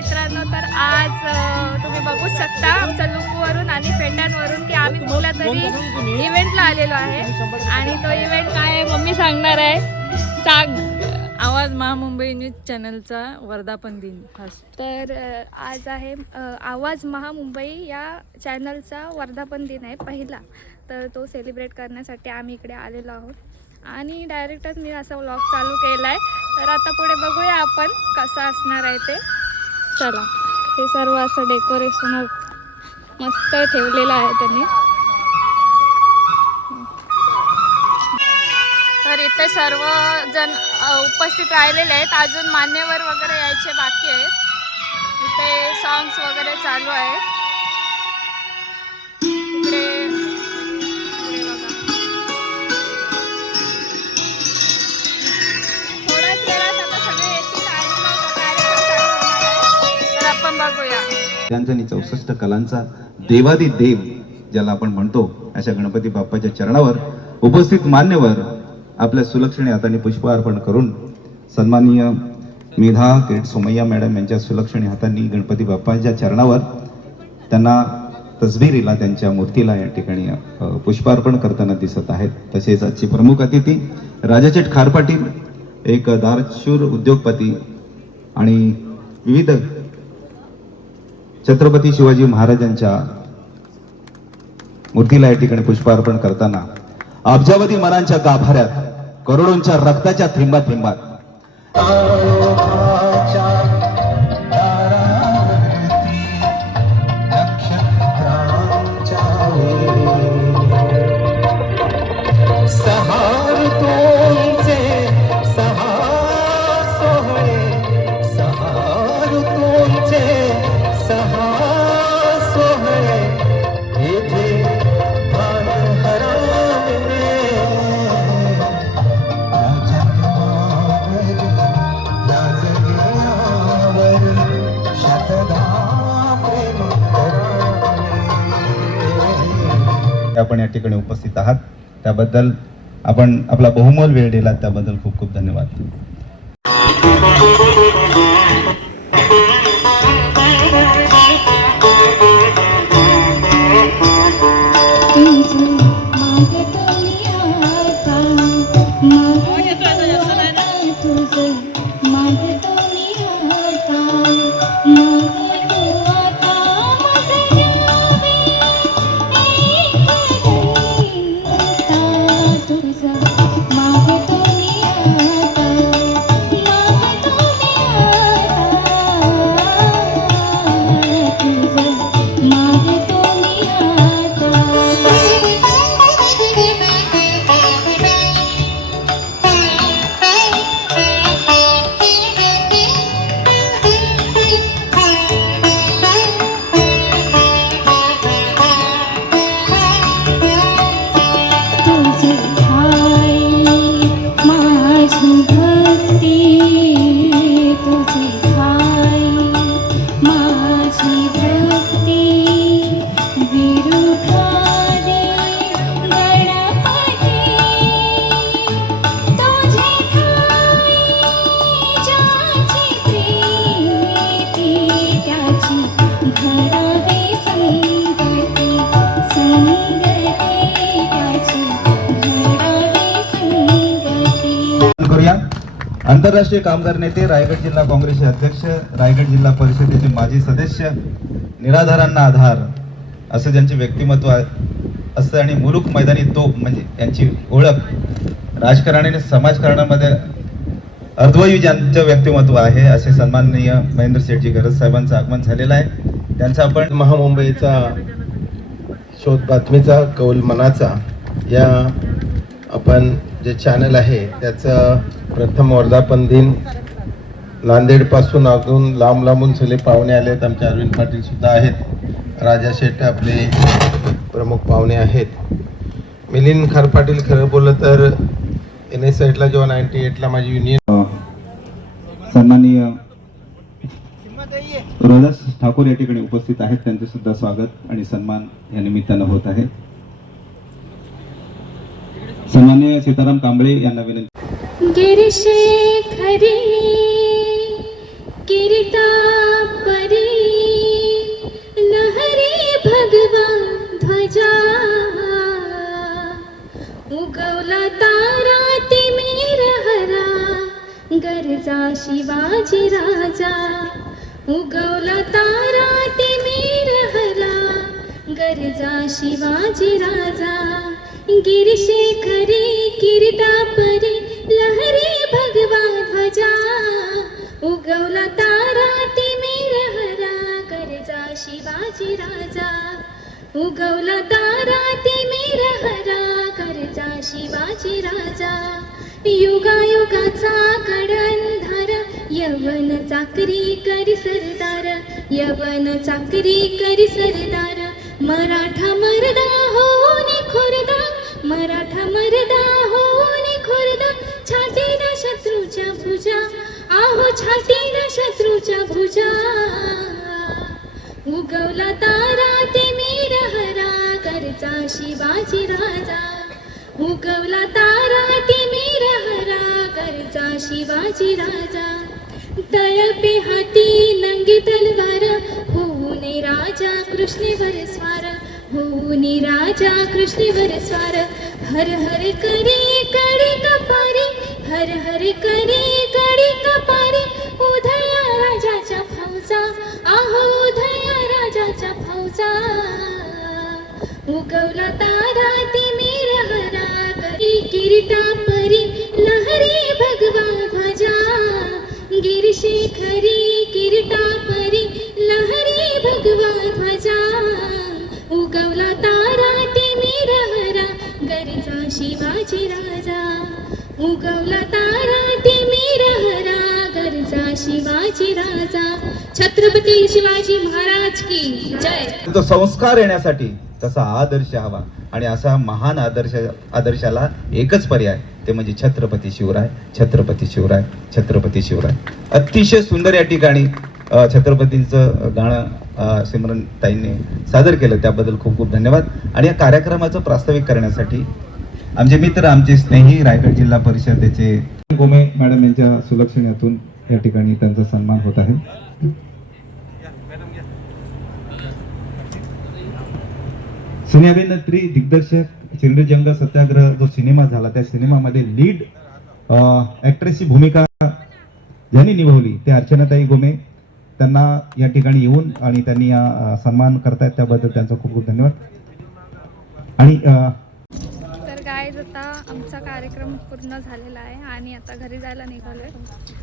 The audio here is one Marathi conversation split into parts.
मित्रांनो, तर आज तुम्ही बघू शकता आमच्या लुकवरून आणि फेट्यांवरून की आम्ही कुठल्या तरी इव्हेंटला आलेलो आहे. आणि तो इव्हेंट काय आहे मम्मी सांगणार आहे. सांग. आवाज महामुंबई न्यूज चॅनलचा वर्धापन दिन खास. तर आज आहे आवाज महामुंबई या चॅनलचा वर्धापन दिन आहे पहिला. तर तो सेलिब्रेट करण्यासाठी आम्ही इकडे आलेलो आहोत आणि डायरेक्टच मी असा व्लॉग चालू केला आहे. तर आता पुढे बघूया आपण कसं असणार आहे ते. चला, हे सर्व असं डेकोरेशन मस्त ठेवलेलं आहे त्यांनी. तर इथे सर्वजण उपस्थित राहिलेले आहेत. अजून मान्यवर वगैरे यायचे बाकी आहेत. इथे सॉंग्स वगैरे चालू आहेत. इकडे थोड्याच वेळात आता सगळे येतील आणि मग कार्यक्रम चालू होणार आहे. तर आपण बघूया. त्यांचा 64 कलांचा देवादी देव ज्याला आपण म्हणतो अशा गणपती बाप्पाच्या चरणावर उपस्थित मान्यवर आपल्या सुलक्षणी हाताने पुष्प अर्पण करून सन्माननीय मेधा किट सोमय्या मॅडम यांच्या सुलक्षणी हातांनी गणपती बाप्पांच्या चरणावर त्यांना तसबिरीला त्यांच्या मूर्तीला या ठिकाणी पुष्पार्पण करताना दिसत आहेत. तसेच आजचे प्रमुख अतिथी राजाचेट खार पाटील, एक दारशूर उद्योगपती आणि विविध छत्रपती शिवाजी महाराजांच्या मूर्तीला या ठिकाणी पुष्पार्पण करताना अब्जावधी मनांच्या गाभाऱ्यात करोडोंच्या रक्ताच्या थेंबात थेंबात आपण या ठिकाणी उपस्थित आहात त्याबद्दल आपण आपला बहुमोल वेळ दिला त्याबद्दल खूप खूप धन्यवाद. आंतरराष्ट्रीय कामगार नेते, रायगड जिल्हा काँग्रेसचे अध्यक्ष, रायगड जिल्हा परिषदेचे माजी सदस्य, निराधारांना आधार असं ज्यांचे व्यक्तिमत्व असतं आणि मुलूक मैदानी तोप म्हणजे यांची ओळख राजकारण आणि समाजकारणामध्ये अर्धवायू ज्यांचं व्यक्तिमत्व आहे असे सन्माननीय महेंद्र शेठजी गरज साहेबांचं आगमन झालेलं आहे. त्यांचा आपण महामुंबईचा शोध बातमीचा कौल मनाचा या आपण जे चॅनल आहे त्याचं प्रथम वर्धापन दिन नांदेड पासून अजून लांब लांबून सगळे पाहुणे आलेत. आमचे अरविंद पाटील सुद्धा आहेत. राजा शेठ आपले प्रमुख पाहुणे आहेत. मिलिंद खार पाटील खरं बोललं तर NSAIDला जेव्हा 98ला माझी युनियन सन्माननीय रोदास ठाकूर या ठिकाणी उपस्थित आहेत. त्यांचे सुद्धा स्वागत आणि सन्मान या निमित्तानं होत आहे. सन्माननीय सीताराम कांबळे यांना विनंती. गिरीशेखरी किरीटापरी लहरी भगवा ध्वजा उगवला तारा तिमिर हरा गरजा शिवाजी राजा उगवला तारा तिमिर हरा गरजा शिवाजी राजा गिरिशेखरी किरीटापरी लहरी भगवा ध्वजा उगवला तारा तिमिर हरा गरजा शिवाजी राजा उगवला तारा तिमिर हरा गरजा शिवाजी राजा युगायुगाचा कडंधार यवन चाकरी करी सरदार यवन चाकरी करी सरदार मराठा मर्दा होऊन खुर्दा मराठा मर्दा होऊन खुर्दा छातीला शत्रूच्या भुजा आहो छातीला शत्रूच्या भुजा उगवला तारा तिमिर हरा गरजा शिवाजी राजा उगवला तारा तिमिर हरा गरजा शिवाजी राजा तळपे हाती नंगी तलवार होऊन राजा कृष्णेवर स्वार होऊन राजा कृष्णेवर स्वार हर हर करी कडी कपारी हर हर करी कडी कपारी उदया राजाच्या फौजा आहो उदया राजाच्या फौजा उगवला तारा तिमिर हरा करी किरीटापरी लहरी भगवा ध्वजा गिरिशेखरी किरीटापरी लहरी भगवा ध्वजा उगवला तारा तिमिर हरा गरजा शिवाजी राजा उगवला तारा तिमिर हरा गरजा शिवाजी राजा छत्रपती शिवाजी महाराज की जय. तो संस्कार येण्यासाठी तसा आदर्श हवा आणि असा महान आदर्शाला एकच पर्याय ते म्हणजे छत्रपती शिवराय छत्रपती शिवराय छत्रपती शिवराय. अतिशय सुंदर या ठिकाणी छत्रपतींचं गाणं सिमरन ताईंनी सादर केलं त्याबद्दल खूप खूप धन्यवाद. आणि या कार्यक्रमाचं प्रास्ताविक करण्यासाठी आमचे मित्र आमचे स्नेही रायगड जिल्हा परिषदेचे गोमे मॅडम यांच्या सुलक्षण्यातून या ठिकाणी त्यांचा सन्मान होत आहे. सिनेअभिनेत्री दिग्दर्शक चिरंजीव सत्याग्रह जो सिनेमा झाला त्या सिनेमामध्ये लीड ॲक्ट्रेसची भूमिका ज्यांनी निभावली ते अर्चनाताई गोमे. त्यांना या ठिकाणी येऊन आणि त्यांनी सन्मान करतायत त्याबद्दल त्यांचा खूप खूप धन्यवाद. आणि तर गाईज आता आमचा कार्यक्रम पूर्ण झालेला आहे आणि आता घरी जायला निघालो आहे.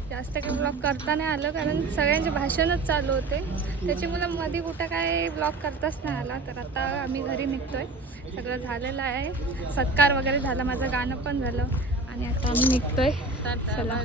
जास्त काही ब्लॉग करता नाही आलं कारण सगळ्यांचे भाषणच चालू होते त्याच्यामुळे मध्ये कुठं काय ब्लॉग करताच नाही आला. तर आता आम्ही घरी निघतोय. सगळं झालेलं आहे. सत्कार वगैरे झाला माझं गाणं पण झालं आणि आता आम्ही निघतोय. चला.